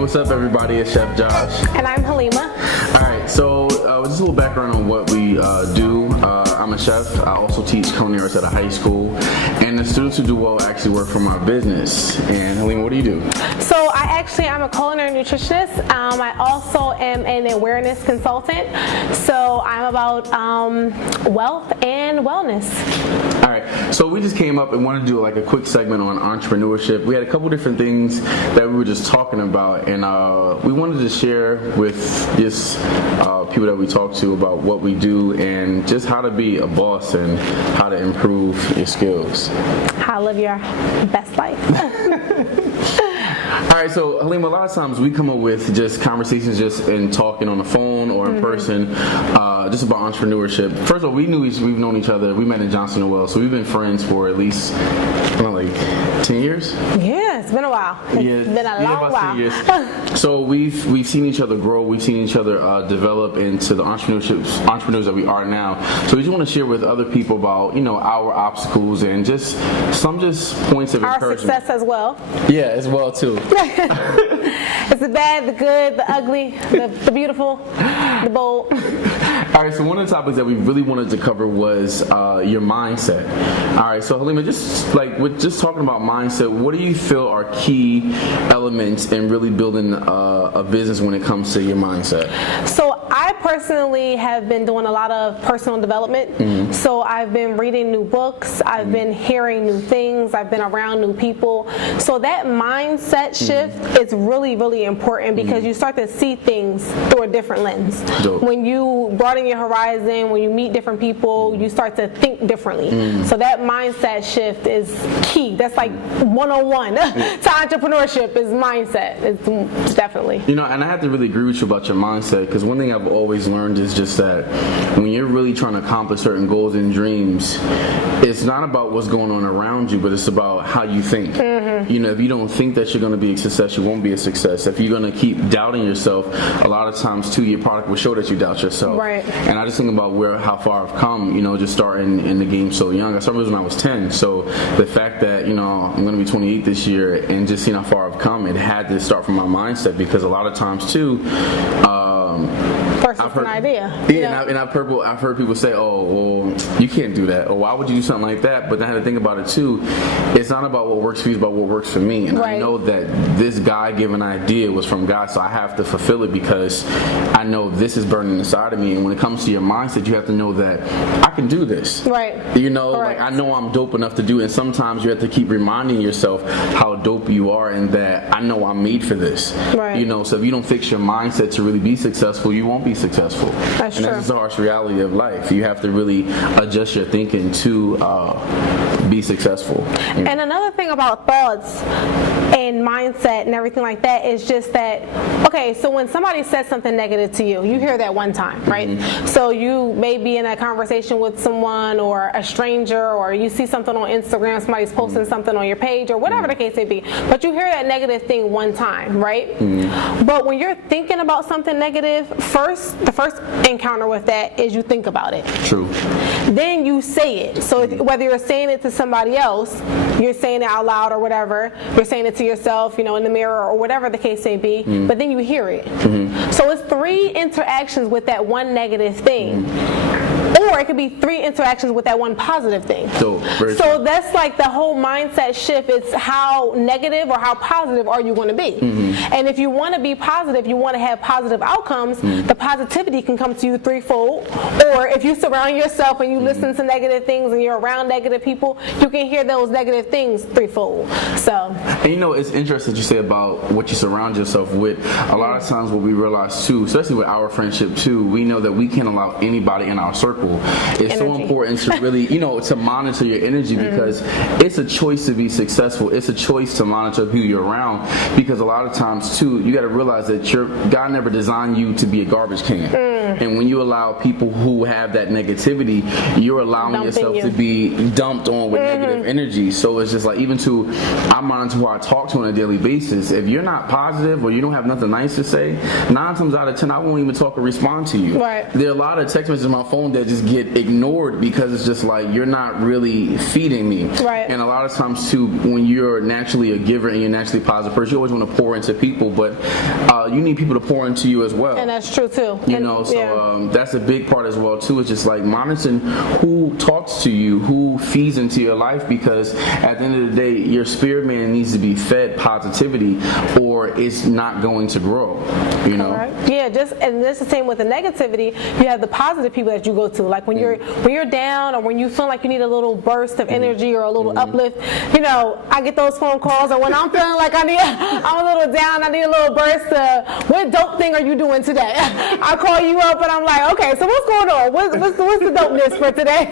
what's up, everybody? It's Chef Josh. And I'm Halimah. All right, so just a little background on what we do. I'm a chef. I also teach culinary arts at a high school. And the students who do well actually work for my business. And Halimah, what do you do? So I'm a culinary nutritionist. I also am an awareness consultant. So I'm about wealth and wellness. All right, so we just came up and wanted to do like a quick segment on entrepreneurship. We had a couple different things that we were just talking about, and we wanted to share with just people that we talk to about what we do and just how to be a boss and how to improve your skills. How to live your best life. All right, so Halimah, a lot of times we come up with just conversations just in talking on the phone or in person, just about entrepreneurship. First of all, we've known each other. We met in Johnson & Wales, so we've been friends for at least, like 10 years? Yeah, it's been a while. It's been a long while. 10 years. So we've seen each other grow. We've seen each other develop into the entrepreneurs that we are now. So we just want to share with other people about, our obstacles and just some points of encouragement. Our success as well. Yeah, as well too. It's the bad, the good, the ugly, the beautiful, the bold. All right, so one of the topics that we really wanted to cover was your mindset. All right, so Halimah, just talking about mindset, what do you feel are key elements in really building a business when it comes to your mindset? So I personally have been doing a lot of personal development. Mm-hmm. So I've been reading new books, I've been hearing new things, I've been around new people. So that mindset shift is really, really important because you start to see things through a different lens. Dope. When you broaden your horizon, when you meet different people, you start to think differently. So that mindset shift is key. That's like 101 to entrepreneurship is mindset. It's definitely. And I have to really agree with you about your mindset, because one thing I've always learned is just that when you're really trying to accomplish certain goals and dreams, it's not about what's going on around you, but it's about how you think. If you don't think that you're going to be a success, you won't be a success. If you're going to keep doubting yourself, a lot of times too, your product will show that you doubt yourself. Right. And I just think about how far I've come, just starting in the game so young. I started when I was 10. So the fact that, I'm going to be 28 this year and just seeing how far I've come, it had to start from my mindset, because a lot of times too, first it's an idea. Yeah, and I've heard people say, "Oh, well, you can't do that," or "Why would you do something like that?" But then I had to think about it too. It's not about what works for you; it's about what works for me. And I know that this God-given idea was from God, so I have to fulfill it because I know this is burning inside of me. And when it comes to your mindset, you have to know that I can do this. Right. Like I know I'm dope enough to do it. And sometimes you have to keep reminding yourself how dope you are, and that I know I'm made for this. Right. So if you don't fix your mindset to really be successful, you won't be successful. That's true. That's the harsh reality of life. You have to really adjust your thinking to be successful. And another thing about thoughts and mindset and everything like that is just that, okay, so when somebody says something negative to you, you hear that one time, right? So you may be in a conversation with someone or a stranger, or you see something on Instagram, somebody's posting something on your page, or whatever the case may be, but you hear that negative thing one time, right? But when you're thinking about something negative, the first encounter with that is you think about it. True. Then you say it. So whether you're saying it to somebody else, you're saying it out loud or whatever, you're saying it to yourself, in the mirror or whatever the case may be, but then you hear it. So it's 3 interactions with that one negative thing. Or it could be 3 interactions with that one positive thing. So that's like the whole mindset shift. It's how negative or how positive are you going to be? And if you want to be positive, you want to have positive outcomes, the positivity can come to you threefold. Or if you surround yourself and you listen to negative things and you're around negative people, you can hear those negative things threefold. And it's interesting that you say about what you surround yourself with. A lot of times what we realize too, especially with our friendship too, we know that we can't allow anybody in our circle. It's so important to really, to monitor your energy, because it's a choice to be successful. It's a choice to monitor who you're around, because a lot of times too, you got to realize that God never designed you to be a garbage can. And when you allow people who have that negativity, you're allowing yourself to be dumped on with negative energy. So it's just like, even I monitor who I talk to on a daily basis. If you're not positive or you don't have nothing nice to say, 9 times out of 10, I won't even talk or respond to you. Right. There are a lot of text messages on my phone that just get get ignored because it's just like, you're not really feeding me. Right. And a lot of times too, when you're naturally a giver and you're naturally a positive person, you always want to pour into people, but you need people to pour into you as well. And that's true too. That's a big part as well too. It's just like monitoring who talks to you, who feeds into your life, because at the end of the day, your spirit man needs to be fed positivity, or it's not going to grow. You know. Right. Yeah. And it's the same with the negativity. You have the positive people that you go to. Like when you're down, or when you feel like you need a little burst of energy or a little uplift. You know, I get those phone calls, or when I'm feeling like I'm a little down, I need a little burst. What dope thing are you doing today? I call you up and I'm like, okay, so what's going on? What's the dopeness for today?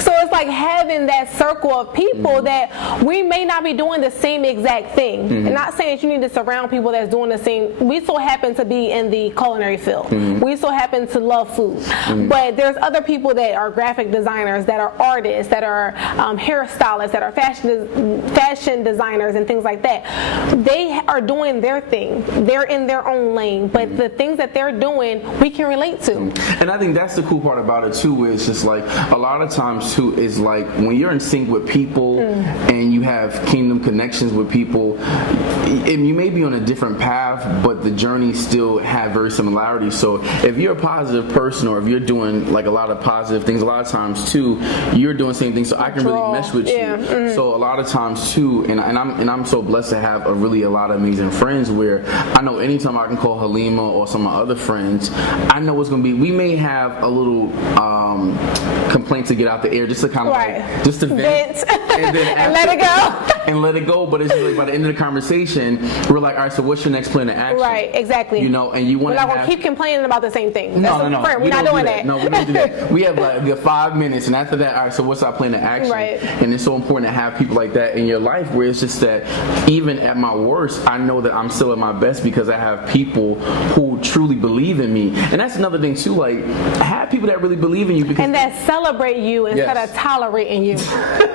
So it's like having that circle of people that we may not be doing the same exact thing. And not saying that you need to surround people that's doing the same. We so happen to be in the culinary field. We so happen to love food. But there's other people that are graphic designers, that are artists, that are hairstylists, that are fashion designers and things like that. They are doing their thing. They're in their own lane. But the things that they're doing, we can relate to. And I think that's the cool part about it too, is just like a lot of times too is like when you're in sync with people and you have kingdom connections with people, and you may be on a different path, but the journey still have very similarities. So if you're a positive person, or if you're doing like a lot of positive things, a lot of times too, you're doing the same thing. So I can really mesh with you. So a lot of times too, and I'm so blessed to have a lot of amazing friends where I know anytime I can call Halimah or some of my other friends, I know it's gonna be. We may have a little complaint to get out the air, just to kind of like, just to vent, and then and let it go. And let it go. But it's just like by the end of the conversation, we're like, all right, so what's your next plan of action? Right, exactly. You know, and you want to. We're not gonna keep complaining about the same thing. No. We're not doing that. No, we don't do that. We have like 5 minutes, and after that, all right, so what's our plan of action? Right. And it's so important to have people like that in your life, where it's just that even at my worst, I know that I'm still at my best because I have people who truly believe in me. And that's another thing too. Like, have people that really believe in you, because and that celebrate you instead of tolerating you.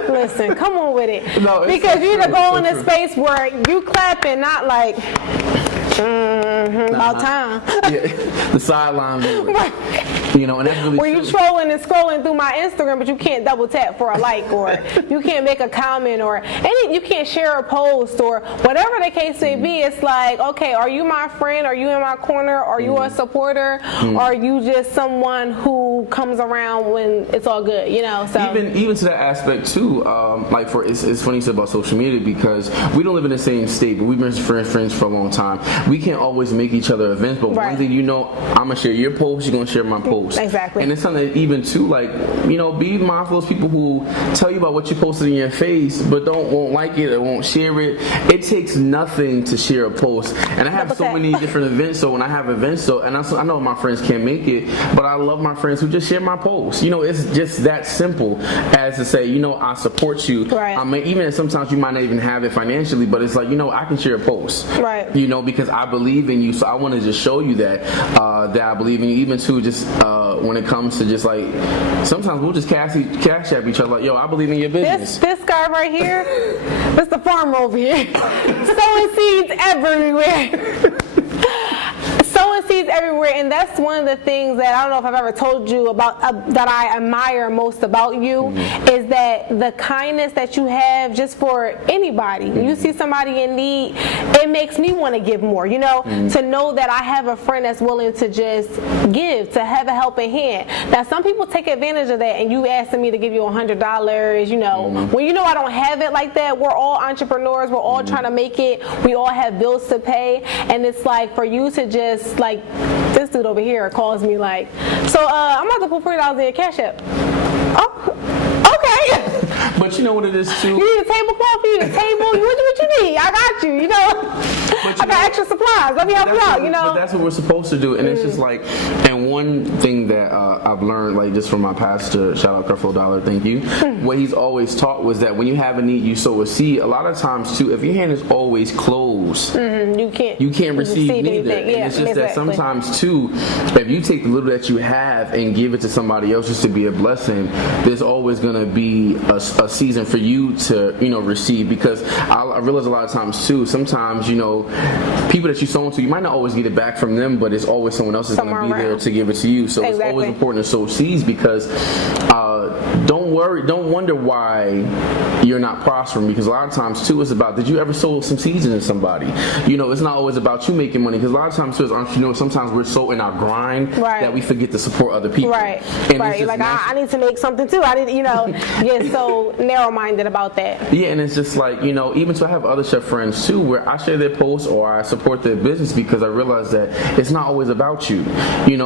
Listen, come on with it. No, because you need to go in a space where you clapping, not like about time. Yeah, the sideline view. You know, and that's really where true. you trolling and scrolling through my Instagram, but you can't double tap for a like, or you can't make a comment, or you can't share a post, or whatever the case may be. It's like, okay, are you my friend? Are you in my corner? Are you a supporter? Or are you just someone who comes around when it's all good? You know, so even to that aspect too. Like it's funny you said about social media, because we don't live in the same state, but we've been friends for a long time. We can't always make each other events, but one thing I'm gonna share your post, you're gonna share my post. Exactly. And it's something that even too, like, you know, be mindful of people who tell you about what you posted in your face, but won't like it or won't share it. It takes nothing to share a post. And I have so many different events. So when I have events, and I know my friends can't make it, but I love my friends who just share my posts. You know, it's just that simple as to say, you know, I support you. Right. I mean, even sometimes you might not even have it financially, but it's like, you know, I can share a post. Right. You know, because I believe in you. So I want to just show you that I believe in you. Even too, just when it comes to just like, sometimes we'll just cash app each other like, yo, I believe in your business. This guy right here, this the farmer over here, sowing seeds everywhere. Sowing seeds everywhere, and that's one of the things that I don't know if I've ever told you about that I admire most about you, is that the kindness that you have just for anybody. You see somebody in need, it makes me want to give more, you know, to know that I have a friend that's willing to just give, to have a helping hand. Now some people take advantage of that, and you asking me to give you $100, you know, when you know I don't have it like that. We're all entrepreneurs, we're all trying to make it, we all have bills to pay, and it's like for you to just like, this dude over here calls me like, so I'm about to put $40 in your Cash App. Oh, okay. But you know what it is too? You need a tablecloth? You need a table? What you need? I got you, you know. I got extra supplies. Let me help you out, you know. But that's what we're supposed to do. And it's just like, and one thing that I've learned, like just from my pastor, shout out Creflo Dollar, thank you, what he's always taught was that when you have a need, you sow a seed. A lot of times too, if your hand is always closed, you can't receive neither. Anything. And it's just that sometimes too, if you take the little that you have and give it to somebody else just to be a blessing, there's always going to be a season for you to, you know, receive. Because I realize a lot of times too, sometimes, you know, people that you sow into, you might not always get it back from them, but it's always someone else is going to be there to give it to you. So it's always important to sow seeds, because don't wonder why you're not prospering, because a lot of times too it's about, did you ever sow some seeds into somebody? It's not always about you making money, because a lot of times too, as entrepreneurs, sometimes we're so in our grind that we forget to support other people. Right. Like I need to make something too. I need, get so narrow-minded about that. Yeah, and it's just like, even so I have other chef friends too, where I share their posts or I support their business, because I realize that it's not always about you.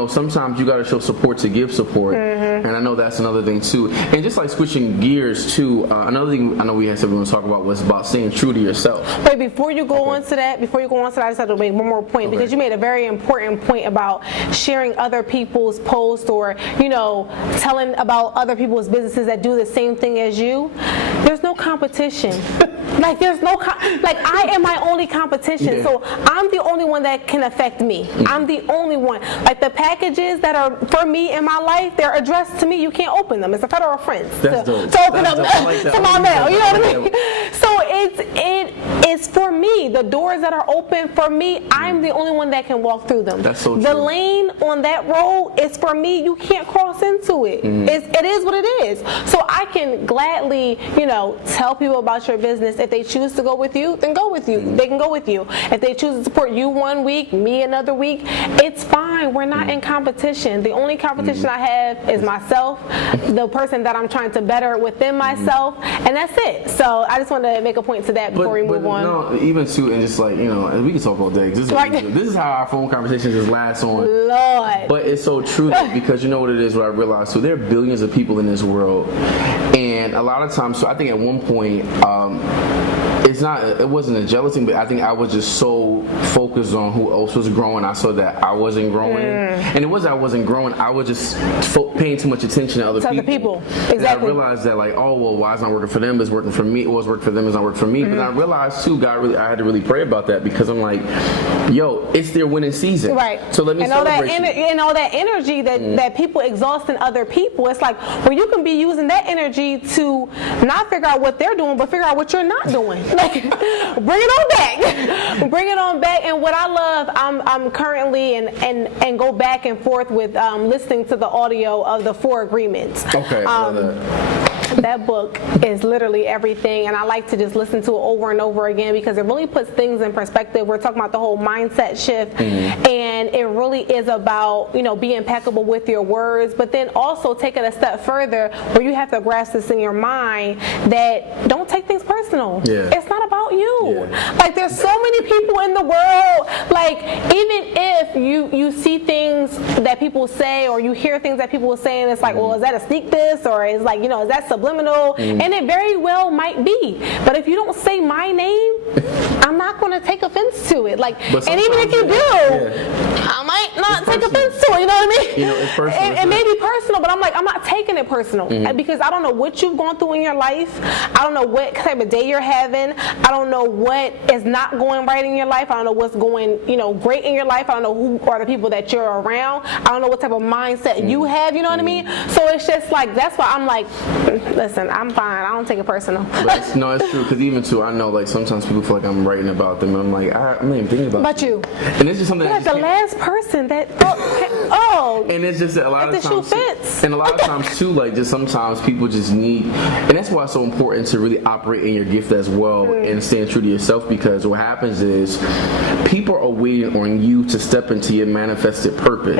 Sometimes you got to show support to give support. And I know that's another thing too. And just like switching gears too, another thing I know we had something to talk about was about staying true to yourself. Wait, before you go on to that, I just have to make one more point, because you made a very important point about sharing other people's posts, or telling about other people's businesses that do the same thing as you. There's no competition. Like there's no I am my only competition. So I'm the only one that can affect me. I'm the only one. Like the packages that are for me in my life, they're addressed to me. You can't open them. It's a federal offense to open up to my mail. You know what I mean? So it's for me. The doors that are open for me, I'm the only one that can walk through them. That's so true. The lane on that road is for me. You can't cross into it. It is what it is. So I can gladly, tell people about your business. If they choose to go with you, then go with you. They can go with you. If they choose to support you one week, me another week, it's fine. We're not in competition. The only competition I have is myself, the person that I'm trying to better within myself, and that's it. So I just want to make a point to that before we move on. No, even too, and just like, we can talk all day. This is how our phone conversations just last on. Lord. But it's so true, though, because you know what it is, what I realized. So there are billions of people in this world, and a lot of times, so I think at one point, it wasn't a jealous thing, but I think I was just so focused on who else was growing. I saw that I wasn't growing, and it wasn't I wasn't growing. I was just paying too much attention to other people. Exactly. And I realized that why it's not working for them is working for me. What's working for them is not working for me. But I realized too, I had to really pray about that, because I'm like, it's their winning season. Right. So let me celebrate and all that energy that people exhaust in other people. It's like, well, you can be using that energy to not figure out what they're doing, but figure out what you're not doing. Like, bring it on back. And what I love, I'm currently and go back and forth with listening to the audio of the 4 Agreements. Okay. That book is literally everything, and I like to just listen to it over and over again, because it really puts things in perspective. We're talking about the whole mindset shift, and it really is about being impeccable with your words, but then also take it a step further, where you have to grasp this in your mind that don't take things personal. It's not about you. Like there's so many people in the world. Like even if you see things that people say, or you hear things that people are saying, it's like, well, is that a sneak diss, or is like is that subliminal? And it very well might be, but if you don't say my name, I'm not going to take offense to it. Like, and even if you do, I might not take offense to it. You know what I mean? It's personal. It may be personal, but I'm like, I'm not taking it personal, because I don't know what you've gone through in your life. I don't know what type of day you're having. I don't know what is not going right in your life. I don't know what's going, great in your life. I don't know who are the people that you're around. I don't know what type of mindset you have. You know what I mean? So it's just like, that's why I'm like, listen, I'm fine. I don't take it personal. No, it's true, because even too, I know like sometimes people feel like I'm writing about them, and I'm like, I'm not even thinking about you. And it's just something that's the last person that and it's just a lot of times fits. And a lot of times too, like just sometimes people just need, and that's why it's so important to really operate in your gift as well, and staying true to yourself, because what happens is people are waiting on you to step into your manifested purpose.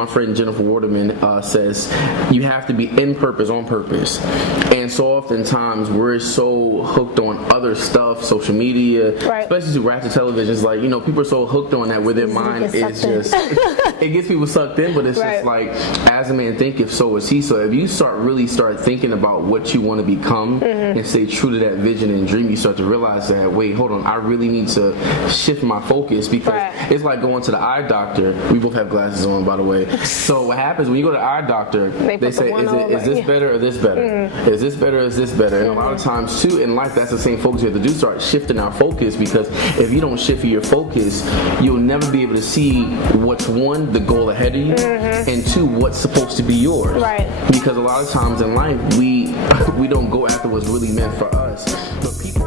My friend Jennifer Waterman says you have to be in purpose on purpose, and so oftentimes we're so hooked on other stuff, social media, especially through ratchet television. It's like people are so hooked on that, where their mind is just it gets people sucked in. But it's just like, as a man thinketh, so is he. So if you start thinking about what you want to become, and stay true to that vision and dream, you start to realize that, wait, hold on, I really need to shift my focus, because it's like going to the eye doctor. We both have glasses on, by the way. So what happens when you go to the eye doctor, they say, is this better or this better? Is this better or is this better? And a lot of times too in life, that's the same focus we have to do, start shifting our focus, because if you don't shift your focus, you'll never be able to see what's one, the goal ahead of you, and two, what's supposed to be yours. Because a lot of times in life, we don't go after what's really meant for us, but people